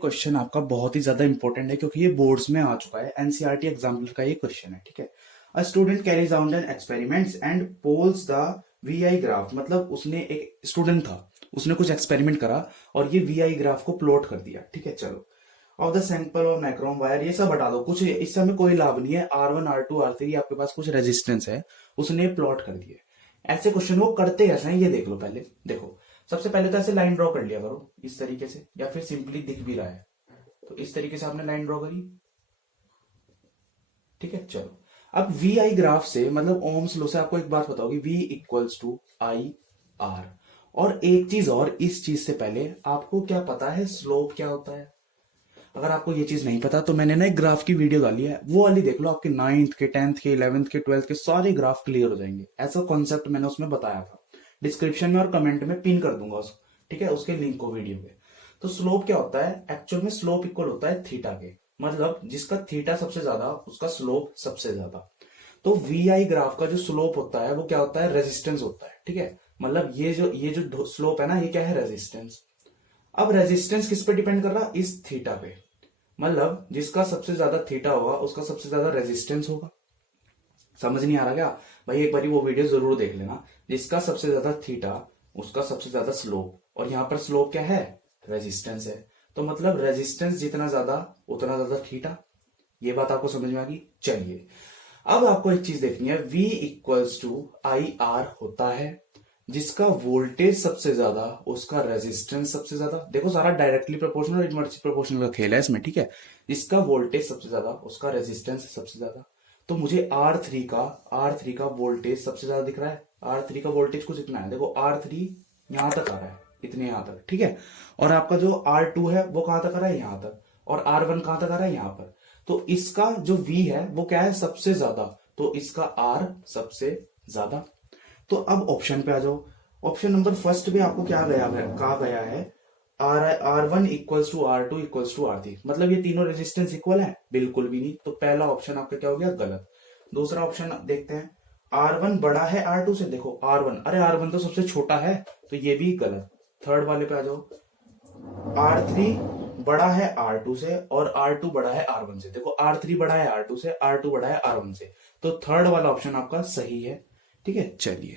Question आपका बहुत ही ज्यादा इंपॉर्टेंट है क्योंकि ये बोर्ड्स में आ चुका है। एनसीईआरटी एग्जाम्पल का ये क्वेश्चन है, ठीक है। A student carries out an experiments and plots the VI graph. मतलब उसने एक स्टूडेंट था, उसने कुछ एक्सपेरिमेंट करा और ये वीआई ग्राफ को प्लॉट कर दिया, ठीक है। चलो, ऑफ द सैंपल और मैक्रोम वायर, ये सब हटा दो, कुछ इससे हमें कोई लाभ नहीं है। R1 R2 R3 आपके पास कुछ रेजिस्टेंस है, उसने प्लॉट कर दिया। ऐसे क्वेश्चन वो करते कैसे हैं ये देख लो। पहले देखो, सबसे पहले तो ऐसे लाइन ड्रॉ कर लिया करो इस तरीके से, या फिर सिंपली दिख भी रहा है तो इस तरीके से आपने लाइन ड्रॉ करी, ठीक है। चलो, अब वी आई ग्राफ से मतलब ओम्स लॉ से आपको एक बात बताओगी, V equals to I R. और एक चीज और, इस चीज से पहले आपको क्या पता है स्लोप क्या होता है? अगर आपको ये चीज नहीं पता तो मैंने ना एक ग्राफ की वीडियो डाली है, वो वाली देख लो। आपके 9th के 10th के 11th के 12th के सारे ग्राफ क्लियर हो जाएंगे। ऐसा कॉन्सेप्ट मैंने उसमें बताया था। डिस्क्रिप्शन में और कमेंट में पिन कर दूंगा उसको, ठीक है, उसके लिंक को वीडियो के। तो स्लोप क्या होता है? एक्चुअल में स्लोप इक्वल होता है थीटा के, मतलब जिसका थीटा सबसे ज्यादा उसका स्लोप सबसे ज्यादा। तो वी आई ग्राफ का जो स्लोप होता है वो क्या होता है? रेजिस्टेंस होता है, ठीक है। मतलब ये जो स्लोप है ना, ये क्या है? रेजिस्टेंस। अब रेजिस्टेंस किस पे डिपेंड कर रहा? इस थीटा पे। मतलब जिसका सबसे ज्यादा थीटा होगा उसका सबसे ज्यादा रेजिस्टेंस होगा। समझ नहीं आ रहा क्या भाई? एक बार वो वीडियो जरूर देख लेना। जिसका सबसे ज्यादा थीटा उसका सबसे ज्यादा स्लोप, और यहां पर स्लोप क्या है? रेजिस्टेंस है। तो मतलब रेजिस्टेंस जितना ज्यादा उतना ज्यादा थीटा। ये बात आपको समझ में आ गई? चलिए, अब आपको एक चीज देखनी है। V equals to I R होता है, जिसका वोल्टेज सबसे ज्यादा उसका रेजिस्टेंस सबसे ज्यादा। देखो, सारा डायरेक्टली प्रोपोर्शनल और इनवर्सली प्रोपोर्शनल का खेल है इसमें, ठीक है। जिसका वोल्टेज सबसे ज्यादा उसका रेजिस्टेंस सबसे ज्यादा। तो मुझे R3 का वोल्टेज सबसे ज्यादा दिख रहा है। R3 का वोल्टेज कुछ इतना है, देखो R3 यहां तक आ रहा है, इतने यहां तक, ठीक है। और आपका जो R2 है वो कहां तक आ रहा है? यहां तक। और R1 कहां तक आ रहा है? यहां पर। तो इसका जो V है वो क्या है? सबसे ज्यादा। तो इसका R सबसे ज्यादा। तो अब ऑप्शन पे आ जाओ। ऑप्शन नंबर फर्स्ट पे आपको क्या कहा गया है? R1 equals to R2 equals to R3। मतलब ये तीनों रेजिस्टेंस इक्वल है? बिल्कुल भी नहीं। तो पहला ऑप्शन आपका क्या हो गया? गलत। दूसरा ऑप्शन देखते हैं, R1 बड़ा है R2 से। देखो R1, अरे R1 तो सबसे छोटा है, तो ये भी गलत। थर्ड वाले पे आ जाओ, R3 बड़ा है R2 से और R2 बड़ा है R1 से। देखो R3 बड़ा है R2 से, R2 बड़ा है R1 से। तो थर्ड वाला ऑप्शन आपका सही है, ठीक है। चलिए,